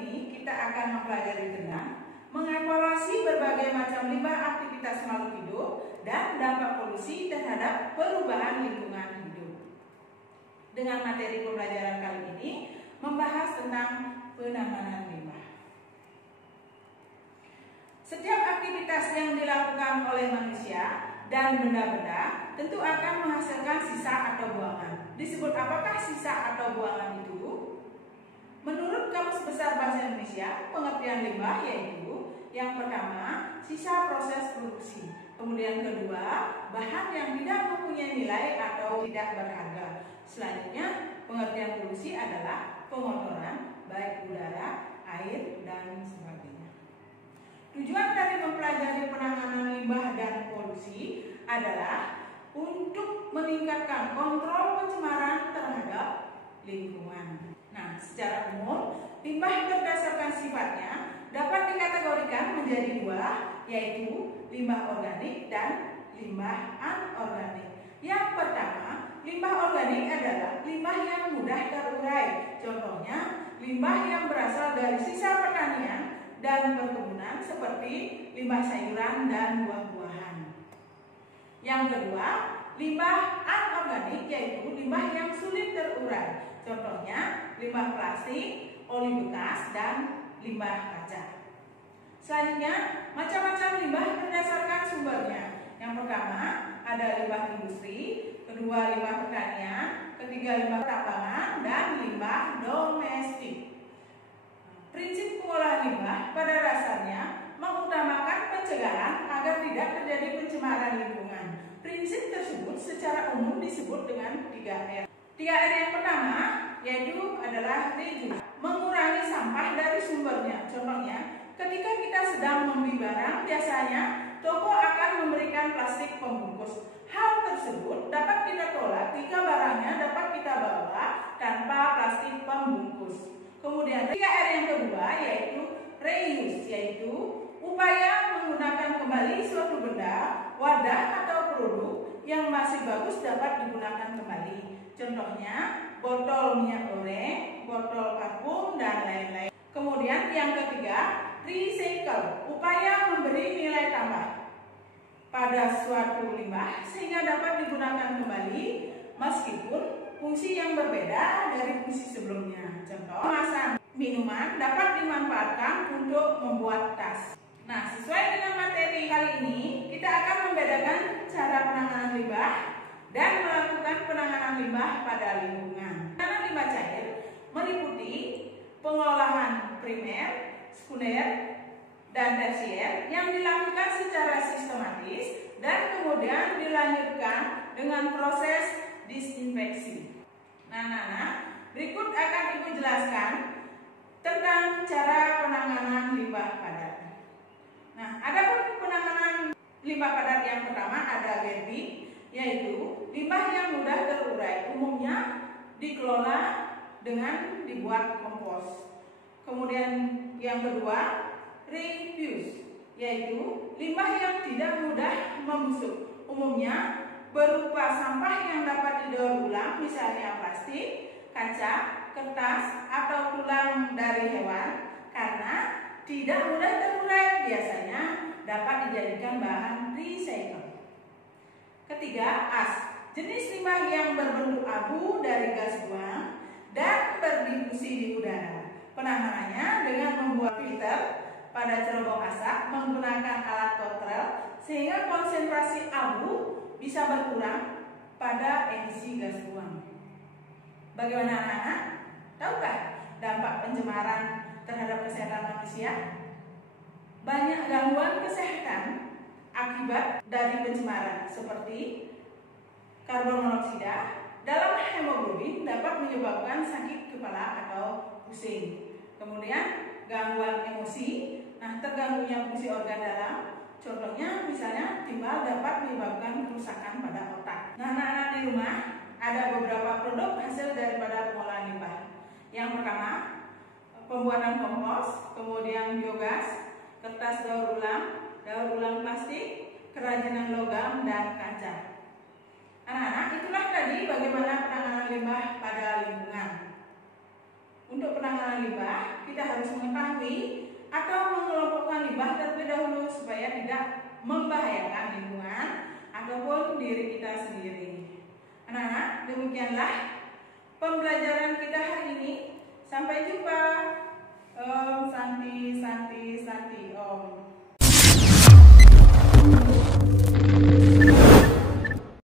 ini kita akan mempelajari tentang mengevaluasi berbagai macam limbah aktivitas makhluk hidup dan dampak polusi terhadap perubahan lingkungan hidup. Dengan materi pembelajaran kali ini membahas tentang penanganan limbah. Setiap aktivitas yang dilakukan oleh manusia dan benda-benda tentu akan menghasilkan sisa atau buangan. Disebut apakah sisa atau buangan itu? Menurut Kamus Besar Bahasa Indonesia, pengertian limbah yaitu yang pertama, sisa proses produksi. Kemudian kedua, bahan yang tidak mempunyai nilai atau tidak berharga. Selanjutnya, pengertian polusi adalah pengotoran baik udara, air, dan sebagainya. Tujuan dari mempelajari penanganan limbah dan polusi adalah untuk meningkatkan kontrol pencemaran terhadap lingkungan. Nah, secara umum, limbah berdasarkan sifatnya dapat dikategorikan menjadi dua, yaitu limbah organik dan limbah anorganik. Yang pertama, limbah organik adalah limbah yang mudah terurai. Contohnya, limbah yang berasal dari sisa pertanian dan perkebunan seperti limbah sayuran dan buah-buahan. Yang kedua, limbah anorganik yaitu limbah yang sulit terurai. Contohnya, limbah plastik, oli bekas, dan limbah kaca. Selanjutnya, macam-macam limbah berdasarkan sumbernya. Yang pertama, ada limbah industri, kedua limbah pertanian, ketiga limbah tambangan, dan limbah domestik. Prinsip pengolahan limbah pada dasarnya mengutamakan pencegahan agar tidak terjadi pencemaran lingkungan. Prinsip tersebut secara umum disebut dengan 3R. 3R yang pertama yaitu adalah reduce, mengurangi sampah dari sumbernya. Contohnya, ketika kita sedang membeli barang, biasanya toko akan memberikan plastik pembungkus. Hal tersebut dapat kita tolak jika barangnya dapat kita bawa tanpa plastik pembungkus. Kemudian 3R yang kedua yaitu reuse, yaitu upaya menggunakan kembali suatu benda, wadah atau produk yang masih bagus dapat digunakan kembali. Contohnya, botol minyak goreng, botol parfum, dan lain-lain. Kemudian yang ketiga, recycle, upaya memberi nilai tambah pada suatu limbah sehingga dapat digunakan kembali meskipun fungsi yang berbeda dari fungsi sebelumnya. Contoh, kemasan minuman dapat dimanfaatkan untuk membuat tas. Nah, sesuai dengan materi kali ini, kita akan membedakan cara penanganan limbah dan melakukan penanganan limbah pada lingkungan. Penanganan limbah cair meliputi pengolahan primer, sekunder, dan tersier yang dilakukan secara sistematis dan kemudian dilanjutkan dengan proses disinfeksi. Nah, berikut akan Ibu jelaskan tentang cara penanganan limbah padat. Nah, adapun penanganan limbah padat yang pertama ada GERD, yaitu limbah yang mudah terurai, umumnya dikelola dengan dibuat kompos. Kemudian yang kedua, refuse, yaitu limbah yang tidak mudah membusuk, umumnya berupa sampah yang dapat didaur ulang, misalnya plastik, kaca, kertas, atau tulang dari hewan, karena tidak mudah terurai, biasanya dapat dijadikan bahan recycle. Ketiga, as, jenis limbah yang berbentuk abu dari gas buang dan berdifusi di udara. Penanganannya dengan membuat filter pada cerobong asap menggunakan alat kotrel sehingga konsentrasi abu bisa berkurang pada emisi gas buang. Bagaimana anak-anak? Tahukah dampak pencemaran terhadap kesehatan manusia? Banyak gangguan kesehatan akibat dari pencemaran seperti karbon monoksida dalam hemoglobin dapat menyebabkan sakit kepala atau pusing. Kemudian gangguan emosi, terganggunya fungsi organ dalam, contohnya misalnya timbal dapat menyebabkan kerusakan pada otak. Anak-anak di rumah ada beberapa produk hasil daripada pengolahan limbah. Yang pertama, pembuatan kompos, kemudian biogas, kertas daur ulang plastik, kerajinan logam, dan kaca. Anak-anak, itulah tadi bagaimana penanganan limbah pada lingkungan. Untuk penanganan mengelompokkan limbah, kita harus mengetahui atau mengelompokkan limbah terlebih dahulu supaya tidak membahayakan lingkungan ataupun diri kita sendiri. Anak-anak, demikianlah pembelajaran kita hari ini. Sampai jumpa. Om Santi Santi Santi Om.